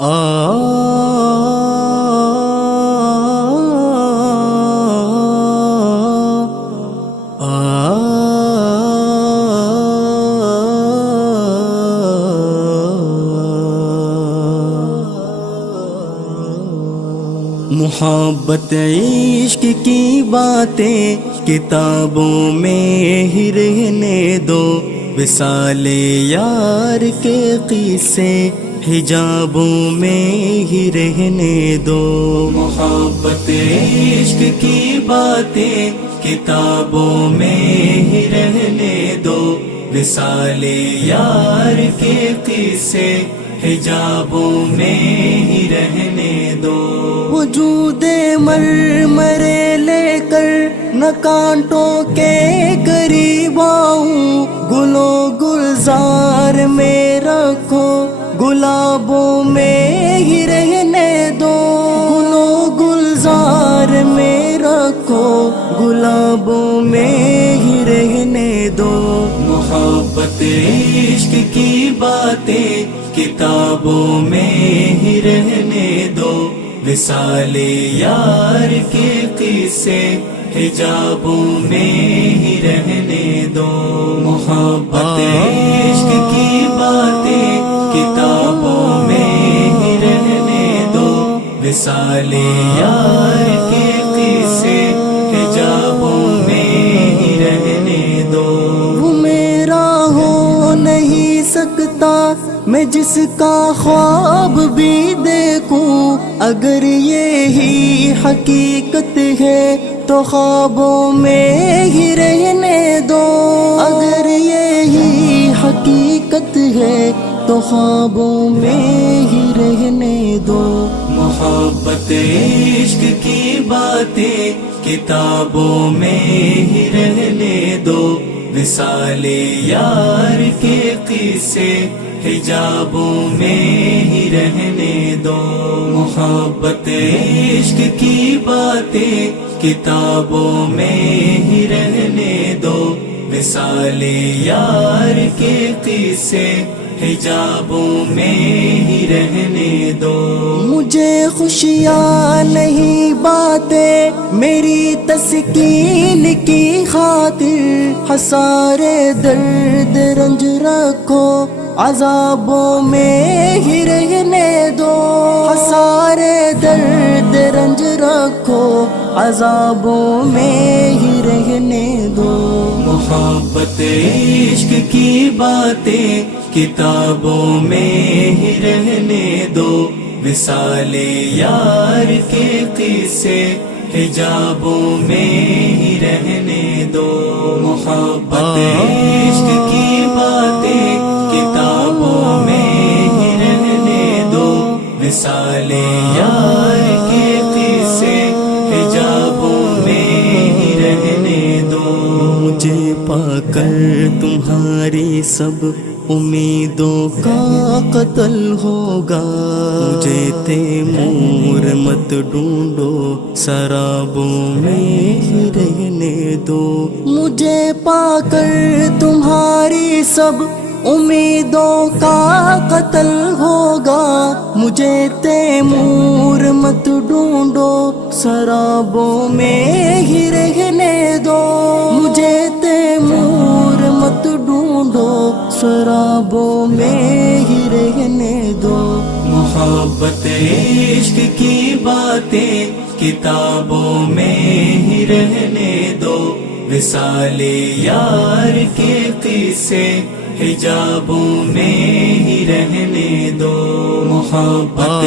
محبت عشق کی باتیں کتابوں میں ہی رہنے دو، وصال یار کے قصے حجابوں میں ہی رہنے دو۔ محبت عشق کی باتیں کتابوں میں ہی رہنے دو، وصال یار کے قصے حجابوں میں ہی رہنے دو۔ وجود مرمرے لے کر نہ کانٹوں کے قریب آؤں، گلو گلزار میں رکھو گلابوں میں ہی رہنے دو، گلو گلزار میں رکھو گلابوں میں ہی رہنے دو۔ محبت عشق کی باتیں کتابوں میں ہی رہنے دو، وصال یار کے قصے حجابوں میں ہی رہنے دو۔ محبت عشق کی باتیں کتابوں میں ہی رہنے دو، وصال یار کے قصے حجابوں میں ہی رہنے دو۔ وہ میرا ہو نہیں سکتا میں جس کا خواب بھی دیکھوں، اگر یہی حقیقت ہے تو خوابوں میں ہی رہنے دو، اگر یہی حقیقت ہے تو خوابوں میں ہی رہنے دو۔ محبت عشق کی باتیں کتابوں میں ہی رہنے دو، وصال یار کے قصے حجابوں میں ہی رہنے دو۔ محبت عشق کی باتیں کتابوں میں ہی رہنے دو، وصال یار کے قصے حجابوں میں ہی رہنے دو۔ مجھے خوشیاں نہیں باتیں میری تسکین کی خاطر، حسارے درد رنج رکھو عذابوں میں ہی رہنے دو، حسارے درد رنج رکھو عذابوں میں ہی رہنے دو۔ محبت عشق کی باتیں کتابوں میں ہی رہنے دو، وصال یار کے قصے حجابوں میں ہی رہنے دو۔ محبت عشق کی باتیں کتابوں میں ہی رہنے دو، وصال یار کے قصے حجابوں میں ہی رہنے دو۔ مجھے پا کر تمہاری سب امیدوں کا قتل ہوگا، مجھے تیمور مت ڈھونڈو سرابوں میں ہی رہنے دو۔ مجھے پا کر تمہاری سب امیدوں کا قتل ہوگا، مجھے تیمور مت ڈھونڈو سرابوں میں ہی رہنے دو، مجھے تیمور مت ڈھونڈو سرابوں میں ہی رہنے دو۔ محبت عشق کی باتیں کتابوں میں ہی رہنے دو، وصال یار کے قصے حجابوں میں ہی رہنے دو۔ محبت